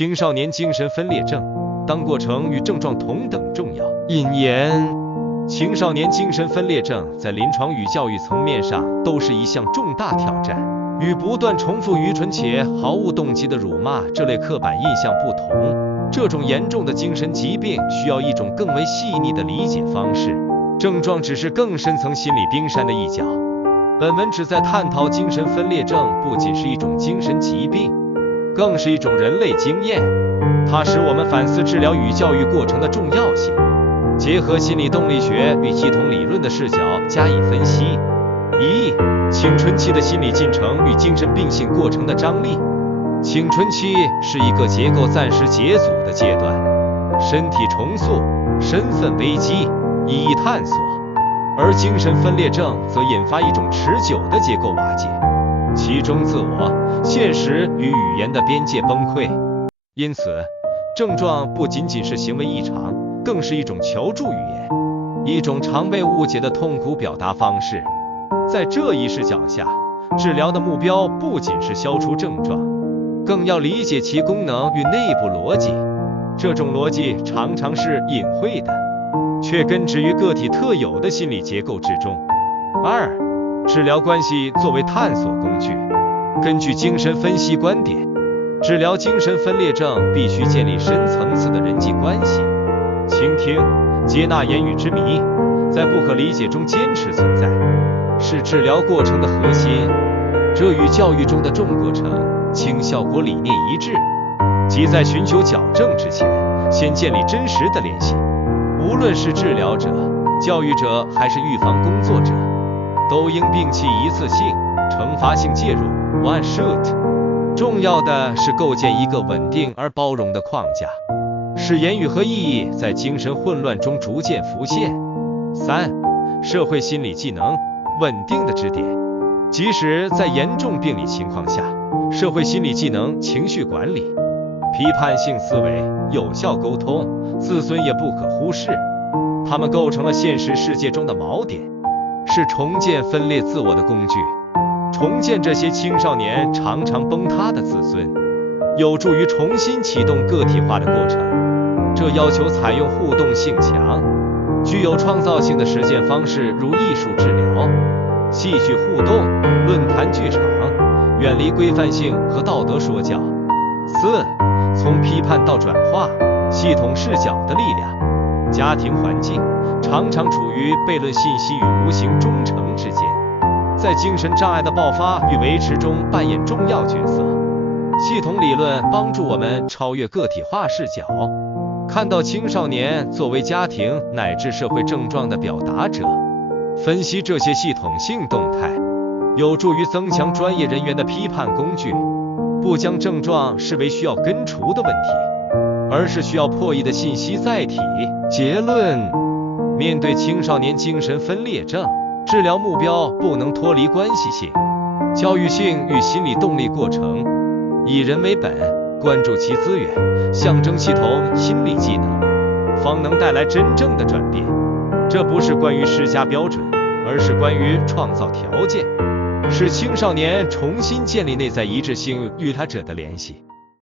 青少年精神分裂症，当过程与症状同等重要。引言：青少年精神分裂症在临床与教育层面上都是一项重大挑战，与不断重复愚蠢且毫无动机的辱骂这类刻板印象不同，这种严重的精神疾病需要一种更为细腻的理解方式，症状只是更深层心理冰山的一角。本文旨在探讨精神分裂症不仅是一种精神疾病，更是一种人类经验，它使我们反思治疗与教育过程的重要性，结合心理动力学与系统理论的视角加以分析。一、青春期的心理进程与精神病性过程的张力。青春期是一个结构暂时解组的阶段，身体重塑、身份危机、意义探索，而精神分裂症则引发一种持久的结构瓦解，其中自我、现实与语言的边界崩溃。因此，症状不仅仅是行为异常，更是一种求助语言，一种常被误解的痛苦表达方式。在这一视角下，治疗的目标不仅是消除症状，更要理解其功能与内部逻辑。这种逻辑常常是隐晦的，却根植于个体特有的心理结构之中。二、治疗关系作为探索工具。根据精神分析观点，治疗精神分裂症必须建立深层次的人际关系，倾听、接纳言语之谜，在不可理解中坚持存在，是治疗过程的核心。这与教育中的重过程、轻效果理念一致，即在寻求矫正之前，先建立真实的联系。无论是治疗者、教育者还是预防工作者，都应摒弃一次性、惩罚性介入 one shot。 重要的是构建一个稳定而包容的框架，使言语和意义在精神混乱中逐渐浮现。三、社会心理技能稳定的支点。即使在严重病理情况下，社会心理技能、情绪管理、批判性思维、有效沟通、自尊也不可忽视。它们构成了现实世界中的锚点，是重建分裂自我的工具。重建这些青少年常常崩塌的自尊，有助于重新启动个体化的过程。这要求采用互动性强、具有创造性的实践方式，如艺术治疗、戏剧互动、论坛剧场，远离规范性和道德说教。四、从批判到转化，系统视角的力量。家庭环境常常处于悖论信息与无形忠诚之间，在精神障碍的爆发与维持中扮演重要角色。系统理论帮助我们超越个体化视角，看到青少年作为家庭乃至社会症状的表达者，分析这些系统性动态，有助于增强专业人员的批判工具，不将症状视为需要根除的问题，而是需要破译的信息载体。结论：面对青少年精神分裂症，治疗目标不能脱离关系性、教育性与心理动力过程，以人为本，关注其资源、象征系统心理技能，方能带来真正的转变。这不是关于施加标准，而是关于创造条件，使青少年重新建立内在一致性与他者的联系。